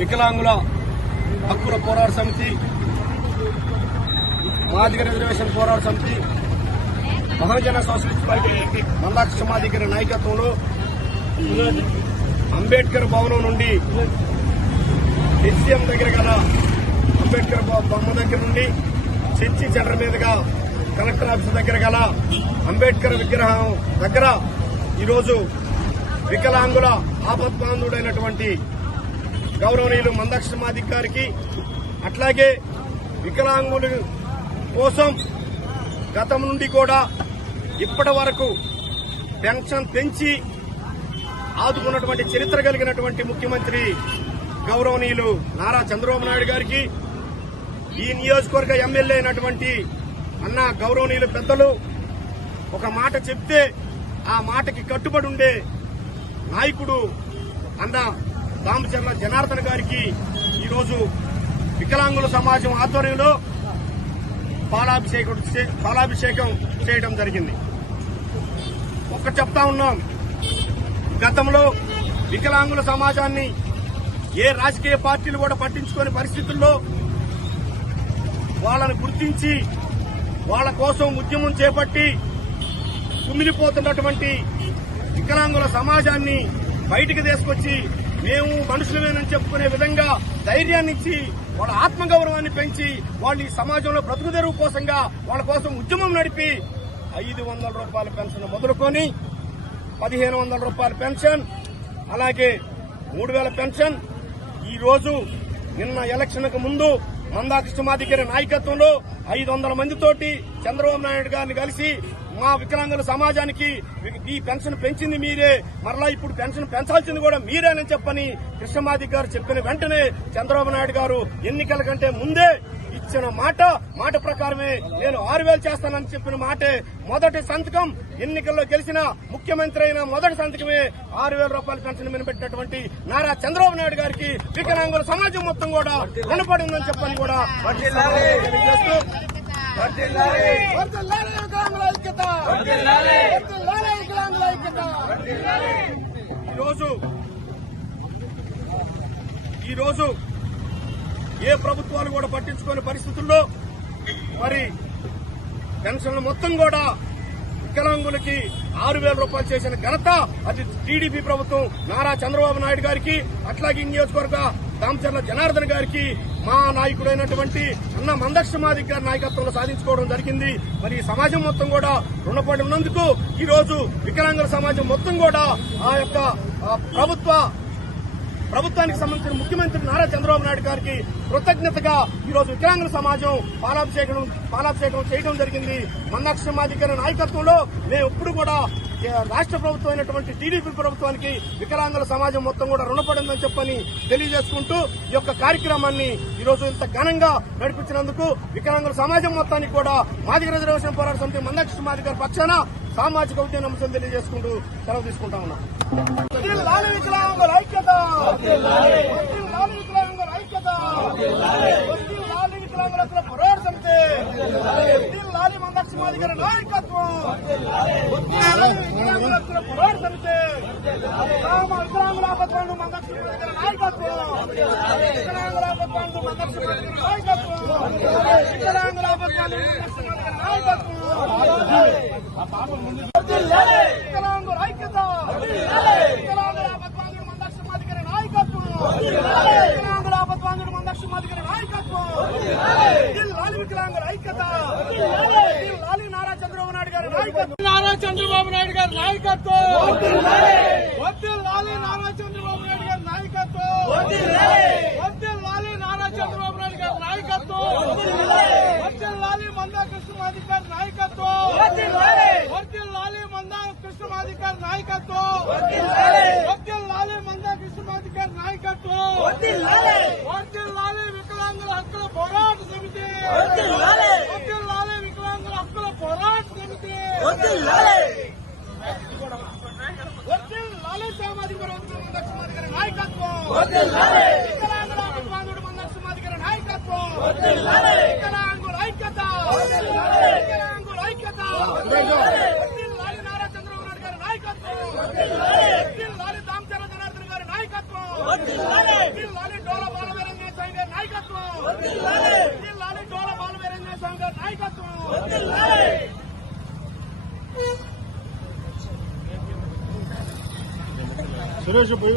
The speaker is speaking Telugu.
వికలాంగుల హక్కుల పోరాట సమితి, మాదిగ రిజర్వేషన్ పోరాట సమితి, మహాజన సోషలిస్ట్ పార్టీ మందాక్ష సమాధి గారి నాయకత్వంలో అంబేద్కర్ భవనం నుండి హెచ్ఎం దగ్గర గల అంబేద్కర్ బొమ్మ దగ్గర నుండి చర్చి సెంటర్ మీదుగా కలెక్టర్ ఆఫీస్ దగ్గర గల అంబేద్కర్ విగ్రహం దగ్గర ఈరోజు వికలాంగుల ఆపద్బాంధుడైనటువంటి గౌరవనీయులు మందాక్ష సమాధి గారికి, అట్లాగే వికలాంగుల కోసం గతం నుండి కూడా ఇప్పటి వరకు పెన్షన్ పెంచి ఆదుకున్నటువంటి చరిత్ర కలిగినటువంటి ముఖ్యమంత్రి గౌరవనీయులు నారా చంద్రబాబు నాయుడు గారికి, ఈ నియోజకవర్గ ఎమ్మెల్యే అయినటువంటి అన్న గౌరవనీయులు పెద్దలు ఒక మాట చెప్తే ఆ మాటకి కట్టుబడి ఉండే నాయకుడు అన్న దామచర్ల జనార్దన్ గారికి ఈరోజు వికలాంగుల సమాజం ఆధ్వర్యంలో పాలాభిషేకం చేయడం జరిగింది. ఒక్క చెప్తా ఉన్నాం, గతంలో వికలాంగుల సమాజాన్ని ఏ రాజకీయ పార్టీలు కూడా పట్టించుకోని పరిస్థితుల్లో వాళ్ళను గుర్తించి వాళ్ళ కోసం ఉద్యమం చేపట్టి కుమిలిపోతున్నటువంటి వికలాంగుల సమాజాన్ని బయటికి తీసుకొచ్చి మేము మనుషులమేనని చెప్పుకునే విధంగా ధైర్యాన్ని ఇచ్చి వాళ్ళ ఆత్మగౌరవాన్ని పెంచి వాళ్ళు ఈ సమాజంలో బ్రతుకు తెరువు కోసంగా వాళ్ళ కోసం ఉద్యమం నడిపి 500 రూపాయల పెన్షన్ మొదలుకొని 1500 రూపాయల పెన్షన్, అలాగే 3000 పెన్షన్ ఈ రోజు నిన్న ఎలక్షన్ కు ముందు మందాక్ష సమాధి గారి నాయకత్వంలో 500 మందితోటి చంద్రబాబు నాయుడు గారిని కలిసి మా వికలాంగుల సమాజానికి ఈ పెన్షన్ పెంచింది మీరే, మరలా ఇప్పుడు పెన్షన్ పెంచాల్సింది కూడా మీరేనని చెప్పని కృష్ణమాది గారు చెప్పిన వెంటనే చంద్రబాబు నాయుడు గారు ఎన్నికల కంటే ముందే ఇచ్చిన మాట ప్రకారమే నేను 6000 చేస్తానని చెప్పిన మాటే మొదటి సంతకం, ఎన్నికల్లో గెలిచిన ముఖ్యమంత్రి అయిన మొదటి సంతకమే 6000 రూపాయల పెన్షన్ పెట్టినటువంటి నారా చంద్రబాబు నాయుడు గారికి వికలాంగుల సమాజం మొత్తం కూడా రుణపడి ఉందని చెప్పని కూడా తెలియజేస్తూ ఈరోజు ఏ ప్రభుత్వాలు కూడా పట్టించుకోని పరిస్థితుల్లో మరి పెన్షన్లు మొత్తం కూడా వికలాంగులకి 6000 రూపాయలు చేసిన ఘనత అది టీడీపీ ప్రభుత్వం నారా చంద్రబాబు నాయుడు గారికి, అట్లాగే నియోజకవర్గ దామచర్ల జనార్దన్ గారికి, మా నాయకుడైనటువంటి అన్న మందాక్ష సమాధి గారి నాయకత్వంలో సాధించుకోవడం జరిగింది. మరి ఈ సమాజం మొత్తం కూడా రుణపడి ఉన్నందుకు ఈ రోజు వికలాంగుల సమాజం మొత్తం కూడా ఆ యొక్క ప్రభుత్వానికి సంబంధించిన ముఖ్యమంత్రి నారా చంద్రబాబు నాయుడు గారికి కృతజ్ఞతగా ఈ రోజు వికలాంగుల సమాజం పాలాభిషేకం చేయడం జరిగింది. మందాక్ష సమాధి గారి నాయకత్వంలో మేము ఎప్పుడు కూడా రాష్ట్ర ప్రభుత్వం అయినటువంటి టీడీపీ ప్రభుత్వానికి వికలాంగుల సమాజం మొత్తం కూడా రుణపడిందని చెప్పని తెలియజేసుకుంటూ ఈ యొక్క కార్యక్రమాన్ని ఈ రోజు ఇంత ఘనంగా నడిపించినందుకు వికలాంగుల సమాజం మొత్తానికి కూడా మాదిగ రిజర్వేషన్ పోరాట సమితి మందాక్ష సమాధి గారి పక్షాన సామాజిక ఉద్యమ అంశం తెలియజేసుకుంటూ సెలవు తీసుకుంటా ఉన్నాం. వికలాంగుల ఐక్యత, వికలాంగుల పోరాట సమితి, మందాక్ష సమాధి గారి నాయకత్వం, వికలాంగుల పోరాట సమితి, వికలాంగుల ఆపద్బాంధు మందాక్ష సమాధి గారి నాయకత్వం, వికలాంగుల ఆపద్బాంధు మందాక్ష సమాధి గారి నాయకత్వం, వికలాంగుల ఆపద్బాంధు మందాక్ష సమాధి గారి నాయకత్వం, వికలాంగుల ఐక్యత, వికలాంగుల ఆపద్బాంధు మందాక్ష సమాధి గారి నాయకత్వం, వికలాంగుల ఆపద్బాంధు మందాక్ష సమాధి గారి నాయకత్వం, వికలాంగుల ఐక్యత, నారా చంద్రబాబు నాయుడు గారి నాయకత్వం, నారా చంద్రబాబు నాయుడు గారి నాయకత్వం, వర్ధిల్లాలి నారా చంద్రబాబు నాయుడు గారి నాయకత్వం, వర్ధిల్లాలి నారా చంద్రబాబు నాయుడు గారి నాయకత్వం, వర్ధిల్లాలి మందాక్ష సమాధి గారి నాయకత్వం, వర్ధిల్లాలి మందాక్ష సమాధి గారి నాయకత్వం, వర్ధిల్లాలి మందాక్ష సమాధి గారి నాయకత్వం, వర్ధిల్లాలి వికలాంగుల హక్కుల పోరాట సమితి, వర్ధిల్లాలి వికలాంగుల హక్కుల పోరాట సమితి, వర్ధిల్లాలి సామాజిక మందాక్ష సమాధి గారి నాయకత్వం, వికలాంగుల ఆపద్బాంధుడు మందాక్ష సమాధి గారి నాయకత్వం, వికలాంగుల ఐక్యత, వికలాంగుల ఐక్యత, నారా చంద్రబాబు నాయుడు గారి నాయకత్వం, దామచర్ల జనార్దన్ గారి నాయకత్వం, వర్ధిల్లాలి డోల బాలవీరంజన్ స్వామి గారి నాయకత్వం. వర్ధిల్లాలి డోల బాలవీరంజన్ స్వామి గారి నాయకత్వం. సురేష్ పోయి